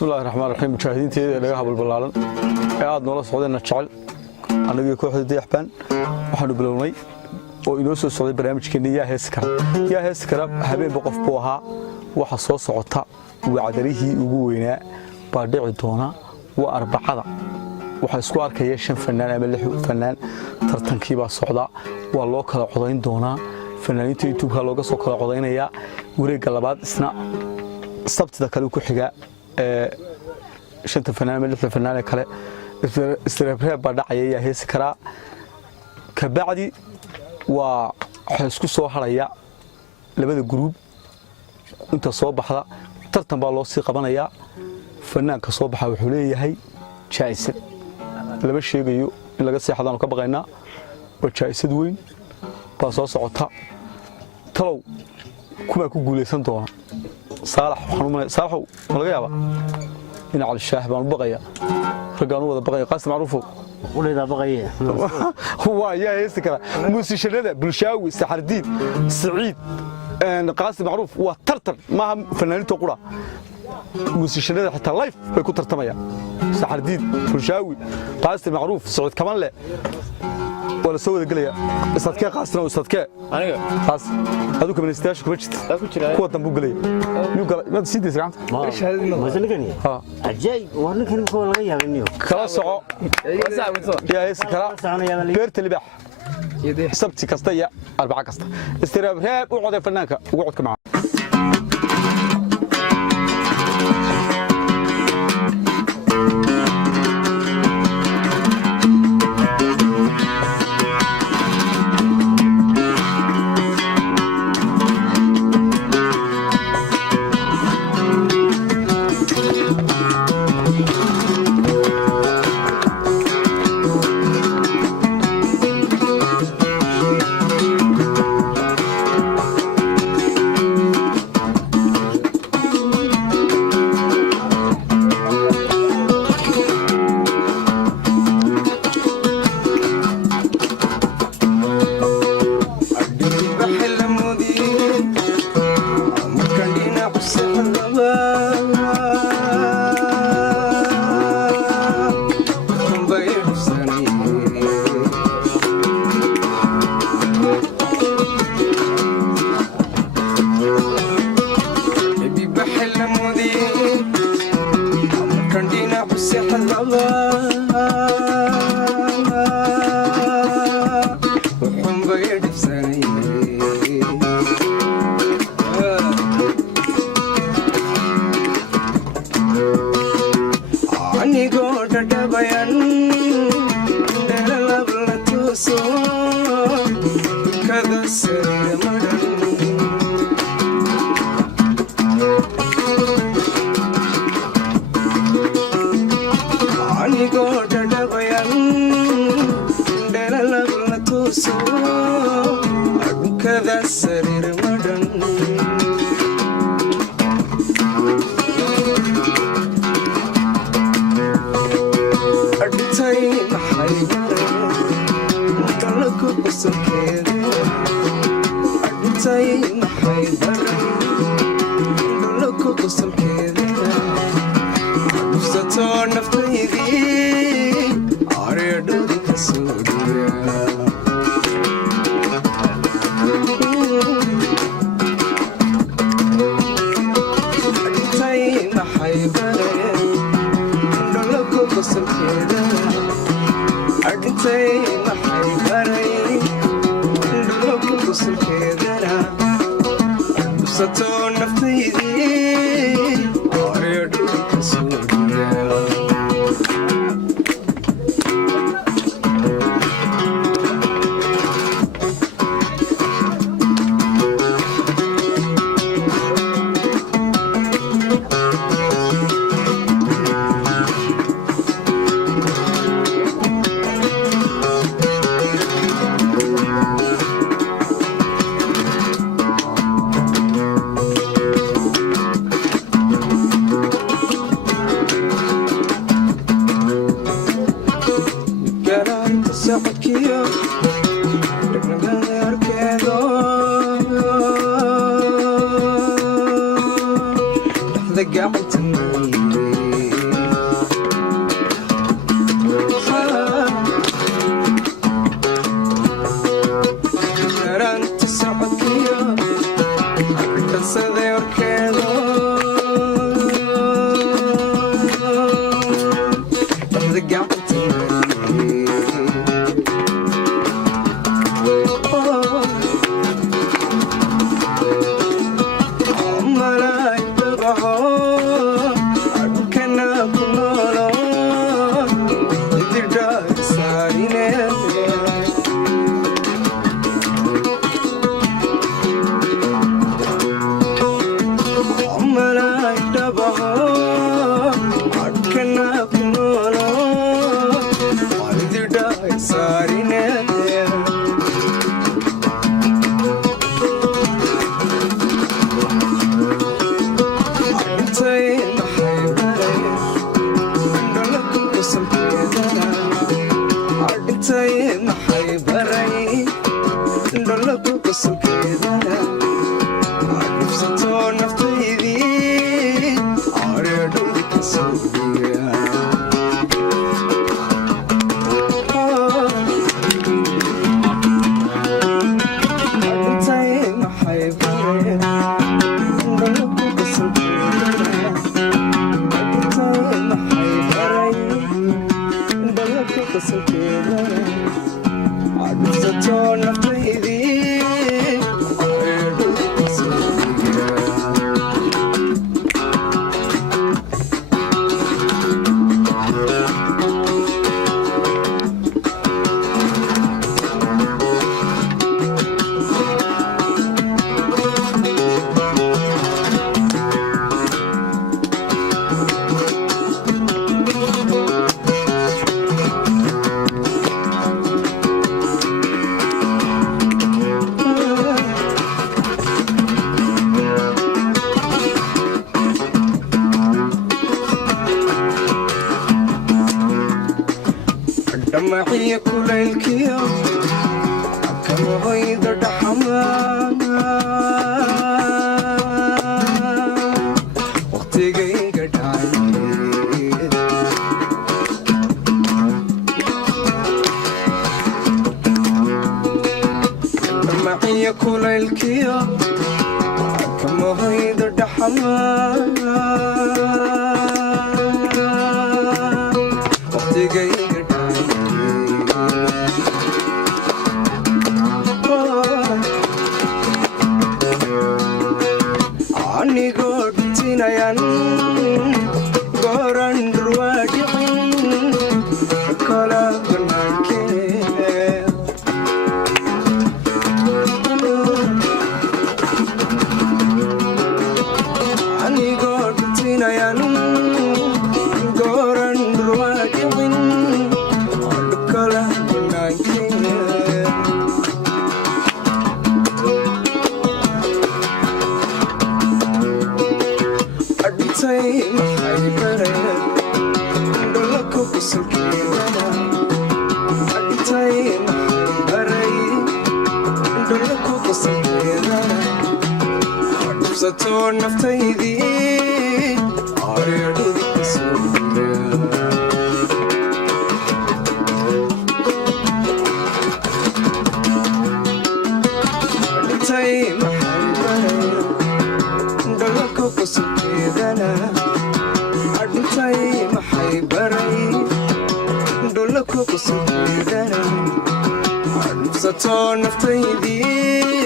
بسم الله الرحمن الرحيم مشاهدين تيدا laga habal balaaran ee aad noola socdayna jecel anaga kooxda Dayaxbaan waxaanu bilownay oo inoo soo socday barnaamijkeena yaa hees kara habeen qof buu ahaa waxa soo socota wacdarihii ugu weynaa baa dhici doona waa arbacada waxa isku arkaya 5 fanaan ama 6 fanaan tartankii baa socda waa loo kala codayn doona fanaaniinta YouTube-ka looga soo kala codaynaya wareegga labaad isna sabtida kale ku xiga shanta fanaan ama 6 fanaan kale استرابها بدعية يا هيس كرا كبعدي وحسكو صوحريا لبدا جروب أنت صوب حلا ترتم بالله سيق بنايا فنان كصوب حا وحوليه هي شايسد لما شيء جيو إلا قصي حضانو كبغينا وشايسد وين باصوص عطا تلو كم أكو جولي سنتوها صالح حنوم صالح ولا جابا هنا على الشاهب أنا بغيا رجعوا هذا بغيا قاسم معروفه ولا إذا بغيا هو يا يسكر موسيقى هذا بلشاوي سحر الدين سعيد قاسم معروف وترتر ما فنانين تقرأ موسيقى هذا حتى لايف بيكون ترتمية سحر الدين بلشاوي قاسم معروف سعيد كمان لا ولا سوى ذقليا استاذ قاسنا واستاذ أنا خاص هذوك من استاش كبرت قوة تنبوق لي يقول ما تسيدي سرعت إيش هذا ما زلقني عجاي وأنا كان يقول لي هذا خلاص يا هيس كلا بيرت اللي بح سبتي كستيا 4 كستا استراب هاب وقعد فنانك وقعد معه the gabble to me. dhaanta socodkiyo dhasaday orkeedo dhexda gacanta malaay dhabaco adkana ku noolo ididhaa saarineed dhammaciya kulaylkiyo kama hoyda dhaxama waqtigayga dhacay dhammaciya kulaylkiyo kama hoyda dhaxama waqtigayga goran durwaadhicin kala banaankeed anigoo dhutinayan goran durwaadhicin kala banaankeed maxay bareen dholaka kusulkeedana adhitay maxay baray dholaka kusulkeedana adhubsatoo naftaydii areedhudi kusulkeeda adhitay maxay bareen dholaka kusulkeedana adhitay maxay baray dholaka kusulkeedana adhubsatoo naftaydii